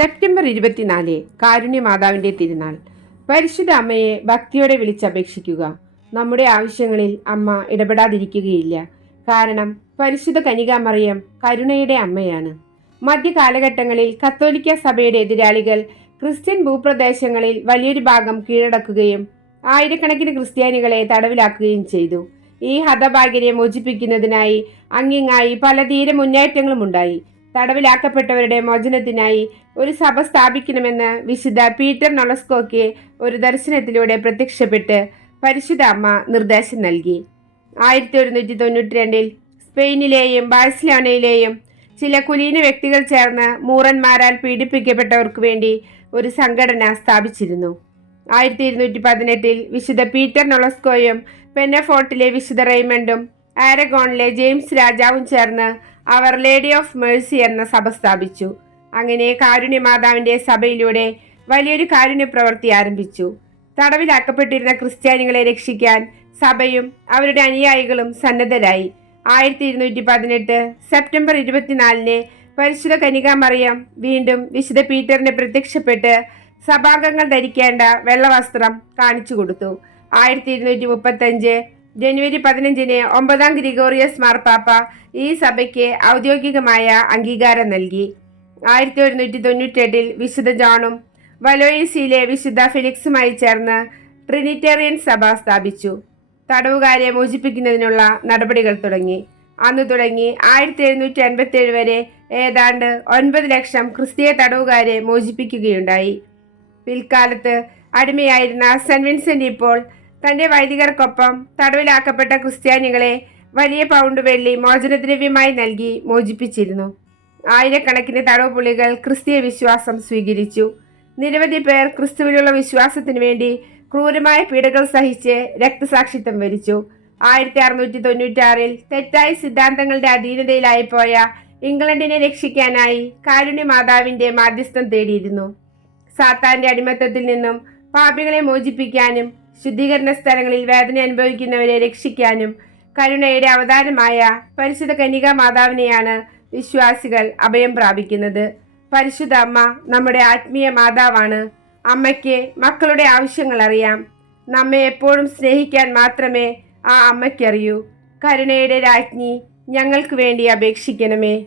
September ഇരുപത്തിനാല് കാരുണ്യമാതാവിന്റെ തിരുനാൾ. പരിശുദ്ധ അമ്മയെ ഭക്തിയോടെ വിളിച്ചപേക്ഷിക്കുക. നമ്മുടെ ആവശ്യങ്ങളിൽ അമ്മ ഇടപെടാതിരിക്കുകയില്ല. കാരണം പരിശുദ്ധ കനികാമറിയം കരുണയുടെ അമ്മയാണ്. മധ്യകാലഘട്ടങ്ങളിൽ കത്തോലിക്ക സഭയുടെ എതിരാളികൾ ക്രിസ്ത്യൻ ഭൂപ്രദേശങ്ങളിൽ വലിയൊരു ഭാഗം കീഴടക്കുകയും ആയിരക്കണക്കിന് ക്രിസ്ത്യാനികളെ തടവിലാക്കുകയും ചെയ്തു. ഈ ഹതഭാഗ്യരെ മോചിപ്പിക്കുന്നതിനായി അങ്ങിങ്ങായി പല ധീര മുന്നേറ്റങ്ങളുമുണ്ടായി. തടവിലാക്കപ്പെട്ടവരുടെ മോചനത്തിനായി ഒരു സഭ സ്ഥാപിക്കണമെന്ന് വിശുദ്ധ പീറ്റർ നൊളസ്കോക്ക് ഒരു ദർശനത്തിലൂടെ പ്രത്യക്ഷപ്പെട്ട് പരിശുദ്ധ അമ്മ നിർദ്ദേശം നൽകി. ആയിരത്തി ഒരുന്നൂറ്റി തൊണ്ണൂറ്റി രണ്ടിൽ സ്പെയിനിലെയും ബാഴ്സലോണയിലെയും ചില കുലീന വ്യക്തികൾ ചേർന്ന് മൂറന്മാരാൽ പീഡിപ്പിക്കപ്പെട്ടവർക്ക് വേണ്ടി ഒരു സംഘടന സ്ഥാപിച്ചിരുന്നു. ആയിരത്തി ഇരുന്നൂറ്റി പതിനെട്ടിൽ വിശുദ്ധ പീറ്റർ നൊളസ്കോയും പെന്നഫോർട്ടിലെ വിശുദ്ധ റെയ്മണ്ടും ആരഗോണിലെ ജെയിംസ് രാജാവും ചേർന്ന് അവർ ലേഡി ഓഫ് മേഴ്സി എന്ന സഭ സ്ഥാപിച്ചു. അങ്ങനെ കാരുണ്യ മാതാവിന്റെ സഭയിലൂടെ വലിയൊരു കാരുണ്യ പ്രവൃത്തി ആരംഭിച്ചു. തടവിലാക്കപ്പെട്ടിരുന്ന ക്രിസ്ത്യാനികളെ രക്ഷിക്കാൻ സഭയും അവരുടെ അനുയായികളും സന്നദ്ധരായി. ആയിരത്തി ഇരുന്നൂറ്റി പതിനെട്ട് സെപ്റ്റംബർ ഇരുപത്തിനാലിന് പരിശുദ്ധ കനികാമറിയം വീണ്ടും വിശുദ്ധ പീറ്ററിനെ പ്രത്യക്ഷപ്പെട്ട് സഭാംഗങ്ങൾ ധരിക്കേണ്ട വെള്ളവസ്ത്രം കാണിച്ചു കൊടുത്തു. ആയിരത്തി ഇരുന്നൂറ്റി മുപ്പത്തഞ്ച് ജനുവരി പതിനഞ്ചിന് ഒമ്പതാം ഗ്രിഗോറിയസ് മാർപ്പാപ്പ ഈ സഭയ്ക്ക് ഔദ്യോഗികമായ അംഗീകാരം നൽകി. ആയിരത്തി ഒരുന്നൂറ്റി തൊണ്ണൂറ്റെട്ടിൽ വിശുദ്ധ ജോണും വലോയിസിയിലെ വിശുദ്ധ ഫിലിക്സുമായി ചേർന്ന് ട്രിനിറ്റേറിയൻ സഭ സ്ഥാപിച്ചു. തടവുകാരെ മോചിപ്പിക്കുന്നതിനുള്ള നടപടികൾ തുടങ്ങി. അന്ന് തുടങ്ങി ആയിരത്തി എഴുന്നൂറ്റി അൻപത്തി ഏഴ് വരെ ഏതാണ്ട് ഒൻപത് ലക്ഷം ക്രിസ്തീയ തടവുകാരെ മോചിപ്പിക്കുകയുണ്ടായി. പിൽക്കാലത്ത് അടിമയായിരുന്ന സെന്റ് വിൻസെന്റ് ഇപ്പോൾ തന്റെ വൈദികർക്കൊപ്പം തടവിലാക്കപ്പെട്ട ക്രിസ്ത്യാനികളെ വലിയ പൗണ്ട് വെള്ളി മോചനദ്രവ്യമായി നൽകി മോചിപ്പിച്ചിരുന്നു. ആയിരക്കണക്കിന് തടവ് പുള്ളികൾ ക്രിസ്തീയ വിശ്വാസം സ്വീകരിച്ചു. നിരവധി പേർ ക്രിസ്തുവിലുള്ള വിശ്വാസത്തിനു വേണ്ടി ക്രൂരമായ പീഡകൾ സഹിച്ച് രക്തസാക്ഷിത്വം വരിച്ചു. ആയിരത്തി അറുന്നൂറ്റി തൊണ്ണൂറ്റാറിൽ തെറ്റായ സിദ്ധാന്തങ്ങളുടെ അധീനതയിലായിപ്പോയ ഇംഗ്ലണ്ടിനെ രക്ഷിക്കാനായി കാരുണ്യ മാതാവിന്റെ മാധ്യസ്ഥം തേടിയിരുന്നു. സാത്താന്റെ അടിമത്തത്തിൽ നിന്നും പാപികളെ മോചിപ്പിക്കാനും ശുദ്ധീകരണ സ്ഥലങ്ങളിൽ വേദന അനുഭവിക്കുന്നവരെ രക്ഷിക്കാനും കരുണയുടെ അവതാരമായ പരിശുദ്ധ കന്യക മാതാവിനെയാണ് വിശ്വാസികൾ അഭയം പ്രാപിക്കുന്നത്. പരിശുദ്ധ അമ്മ നമ്മുടെ ആത്മീയ മാതാവാണ്. അമ്മയ്ക്ക് മക്കളുടെ ആവശ്യങ്ങൾ അറിയാം. നമ്മെ എപ്പോഴും സ്നേഹിക്കാൻ മാത്രമേ ആ അമ്മയ്ക്കറിയൂ. കരുണയുടെ രാജ്ഞി ഞങ്ങൾക്ക് വേണ്ടി അപേക്ഷിക്കണമേ.